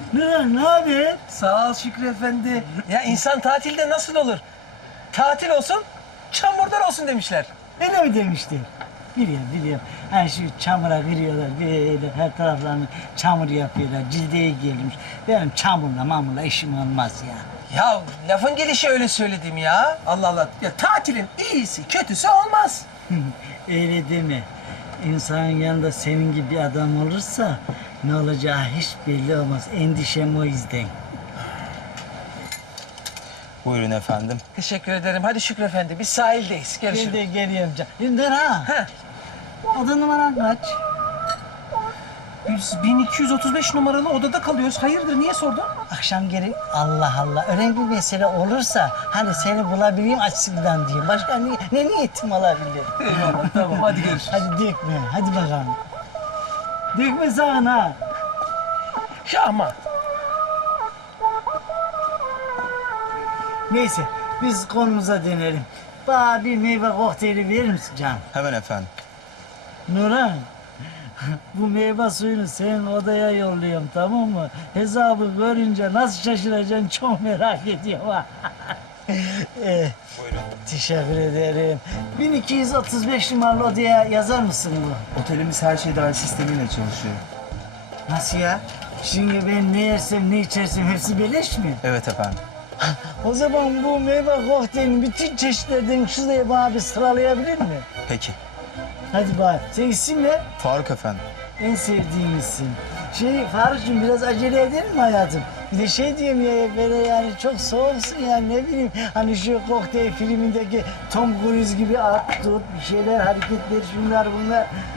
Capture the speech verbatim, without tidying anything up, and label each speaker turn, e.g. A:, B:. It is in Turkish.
A: Ne, ne haber?
B: Sağ ol Şükrü Efendi. Ya insan tatilde nasıl olur? Tatil olsun, çamurdan olsun demişler.
A: Öyle mi demişler? Biliyorum, biliyorum. Hani şu çamura giriyorlar, böyle her taraflarını çamur yapıyorlar, cildeye gelmiş. Benim çamurla mamurla işim olmaz ya.
B: Ya lafın gelişi öyle söyledim ya. Allah Allah. Ya tatilin iyisi, kötüsü olmaz.
A: Öyle deme. İnsanın yanında senin gibi bir adam olursa ne olacağı hiç belli olmaz. Endişem o yüzden.
C: Buyurun efendim.
B: Teşekkür ederim. Hadi Şükrü Efendi, biz sahildeyiz.
A: Ben
B: Görüşürüz.
A: de geliyorum canım. Ünder ha.
B: Heh.
A: Oda numaran kaç?
B: Biz bin iki yüz otuz beş numaralı odada kalıyoruz. Hayırdır, niye sordun?
A: Akşam geri Allah Allah önemli bir mesele olursa hani seni bulabileyim açısından diyeyim. Başka ne, ne niyetim olabilir?
B: Eyvallah, tamam. Hadi görüşürüz.
A: Hadi dökme, hadi bakalım. Dökme sakın ha.
B: Ya ama
A: Neyse biz konumuza dönelim. Bana bir meyve kokteyli verir misin canım?
C: Hemen efendim.
A: Nurhan, bu meyve suyunu senin odaya yolluyorum tamam mı? Hesabı görünce nasıl şaşıracaksın çok merak ediyorum ha. eh,
C: Buyurun.
A: teşekkür ederim. bin iki yüz otuz beş numaralı odaya yazar mısın bu?
D: Otelimiz her şey dahil sistemiyle çalışıyor.
A: Nasıl ya? Şimdi ben ne yersem ne içersem hepsi beleş mi?
C: Evet efendim.
A: O zaman bu meyve kokteylinin bütün çeşitlerini şuraya bana bir sıralayabilir mi?
C: Peki.
A: Hadi bana. Senin isim ne?
C: Faruk efendim.
A: En sevdiğim isim. Şey Faruk'cığım biraz acele eder mi hayatım? Bir de şey diyeyim ya böyle yani çok soğuksun yani ne bileyim hani şu kokteyl filmindeki Tom Cruise gibi at tut bir şeyler hareketler şunlar bunlar.